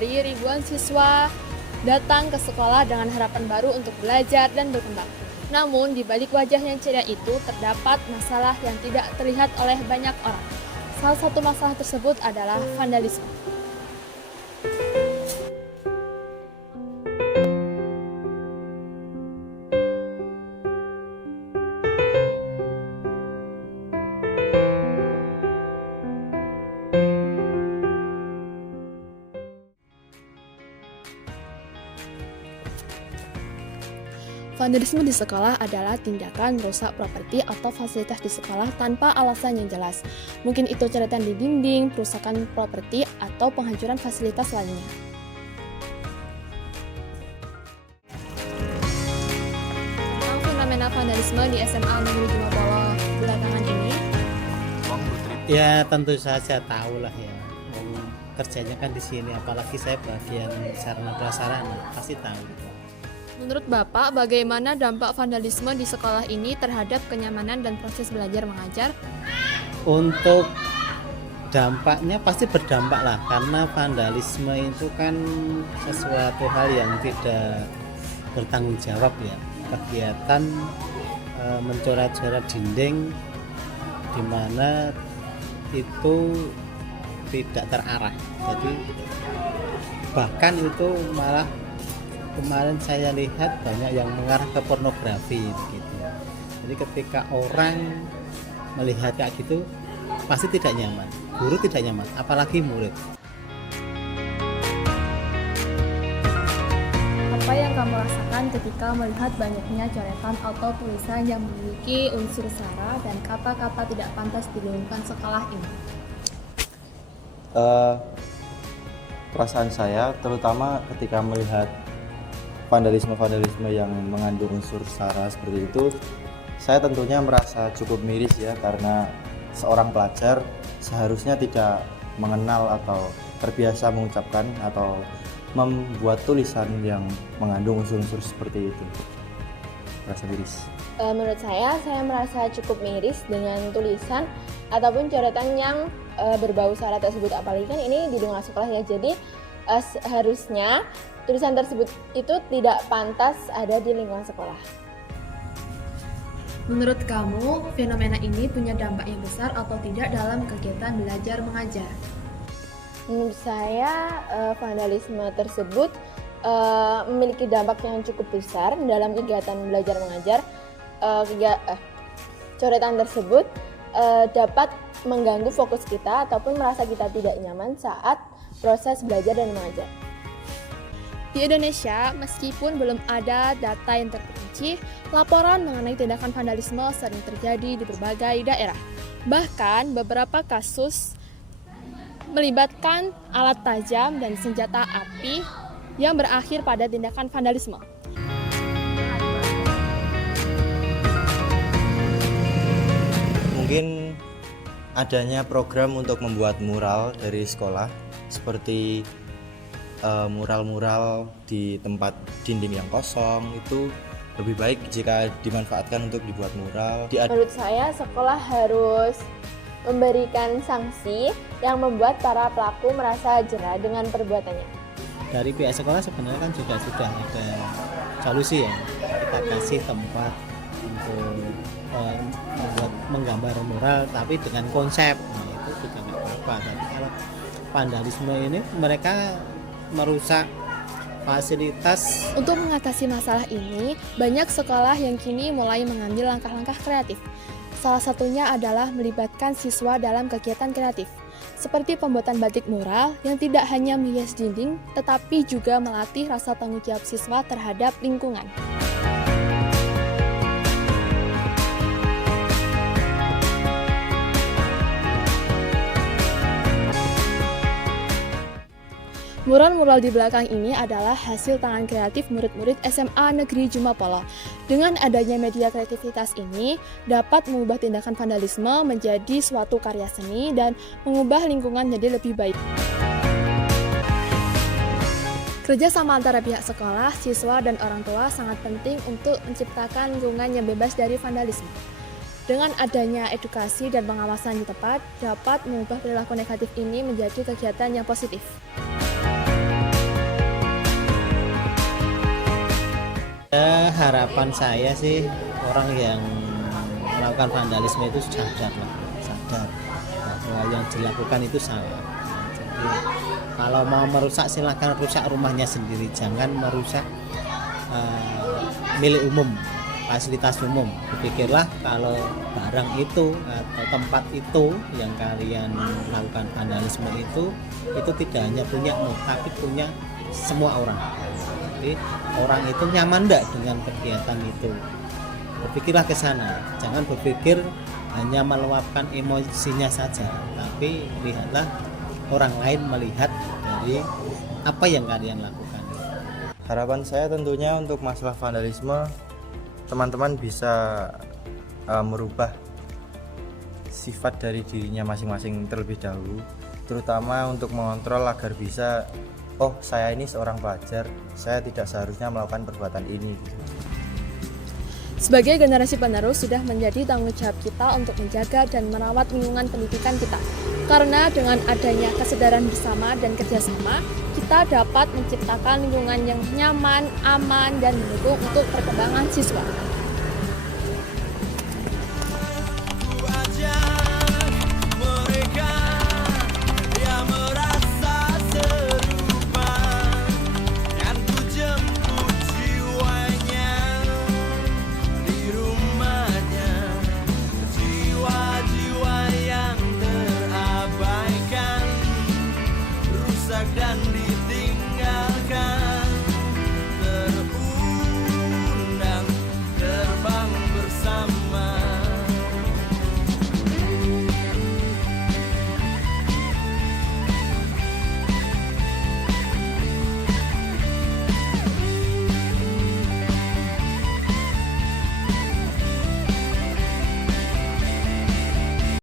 hari ribuan siswa datang ke sekolah dengan harapan baru untuk belajar dan berkembang. Namun, di balik wajah yang ceria itu terdapat masalah yang tidak terlihat oleh banyak orang. Salah satu masalah tersebut adalah vandalisme. Vandalisme di sekolah adalah tindakan merusak properti atau fasilitas di sekolah tanpa alasan yang jelas. Mungkin itu coretan di dinding, perusakan properti, atau penghancuran fasilitas lainnya. Tentang fenomena vandalisme di SMA Negeri Jumapolo belakangan ini, ya tentu saja tahu lah ya. Kerjanya kan di sini, apalagi saya bagian sarana prasarana, pasti tahu. menurut Bapak, bagaimana dampak vandalisme di sekolah ini terhadap kenyamanan dan proses belajar mengajar? Untuk dampaknya pasti berdampak lah, karena vandalisme itu kan sesuatu hal yang tidak bertanggung jawab ya. Kegiatan mencoret-coret dinding di mana itu tidak terarah. Jadi bahkan itu malah kemarin saya lihat banyak yang mengarah ke pornografi gitu. Jadi ketika orang melihat kayak gitu pasti tidak nyaman, guru tidak nyaman, apalagi murid. Apa yang kamu rasakan ketika melihat banyaknya coretan atau tulisan yang memiliki unsur sara dan kata-kata tidak pantas di lingkungan sekolah ini? Perasaan saya terutama ketika melihat vandalisme yang mengandung unsur sara seperti itu, saya tentunya merasa cukup miris ya, karena seorang pelajar seharusnya tidak mengenal atau terbiasa mengucapkan atau membuat tulisan yang mengandung unsur-unsur seperti itu. Merasa miris. Menurut saya merasa cukup miris dengan tulisan ataupun coretan yang berbau sara tersebut, apalagi kan ini di lingkungan sekolah ya, jadi seharusnya tulisan tersebut itu tidak pantas ada di lingkungan sekolah. Menurut kamu, fenomena ini punya dampak yang besar atau tidak dalam kegiatan belajar mengajar? Menurut saya vandalisme tersebut memiliki dampak yang cukup besar dalam kegiatan belajar mengajar. Coretan tersebut dapat mengganggu fokus kita ataupun merasa kita tidak nyaman saat proses belajar dan mengajar. Di Indonesia, meskipun belum ada data yang terperinci, laporan mengenai tindakan vandalisme sering terjadi di berbagai daerah. Bahkan beberapa kasus melibatkan alat tajam dan senjata api yang berakhir pada tindakan vandalisme. Mungkin adanya program untuk membuat mural dari sekolah, seperti mural-mural di tempat dinding yang kosong, itu lebih baik jika dimanfaatkan untuk dibuat mural. Menurut saya sekolah harus memberikan sanksi yang membuat para pelaku merasa jera dengan perbuatannya. Dari pihak sekolah sebenarnya kan juga sudah ada solusi ya, kita kasih tempat untuk membuat menggambar mural tapi dengan konsep, nah itu juga nggak apa-apa. Tapi kalau vandalisme ini mereka merusak fasilitas. Untuk mengatasi masalah ini, banyak sekolah yang kini mulai mengambil langkah-langkah kreatif. Salah satunya adalah melibatkan siswa dalam kegiatan kreatif, seperti pembuatan batik mural yang tidak hanya menghias dinding, tetapi juga melatih rasa tanggung jawab siswa terhadap lingkungan. Mural-mural di belakang ini adalah hasil tangan kreatif murid-murid SMA Negeri Jumapolo. Dengan adanya media kreativitas ini, dapat mengubah tindakan vandalisme menjadi suatu karya seni dan mengubah lingkungan menjadi lebih baik. Kerjasama antara pihak sekolah, siswa, dan orang tua sangat penting untuk menciptakan lingkungan yang bebas dari vandalisme. Dengan adanya edukasi dan pengawasan yang tepat, dapat mengubah perilaku negatif ini menjadi kegiatan yang positif. Harapan saya sih orang yang melakukan vandalisme itu sadar bahwa yang dilakukan itu salah. Jadi kalau mau merusak silahkan rusak rumahnya sendiri, jangan merusak milik umum, fasilitas umum. Berpikirlah kalau barang itu atau tempat itu yang kalian lakukan vandalisme itu tidak hanya punyamu tapi punya semua orang. Jadi orang itu nyaman enggak dengan kegiatan itu. Berpikirlah ke sana, jangan berpikir hanya meluapkan emosinya saja, tapi lihatlah orang lain melihat dari apa yang kalian lakukan. Harapan saya tentunya untuk masalah vandalisme, teman-teman bisa merubah sifat dari dirinya masing-masing terlebih dahulu, terutama untuk mengontrol agar bisa, oh saya ini seorang pelajar, saya tidak seharusnya melakukan perbuatan ini. Sebagai generasi penerus sudah menjadi tanggung jawab kita untuk menjaga dan merawat lingkungan pendidikan kita. Karena dengan adanya kesadaran bersama dan kerjasama, kita dapat menciptakan lingkungan yang nyaman, aman, dan mendukung untuk perkembangan siswa.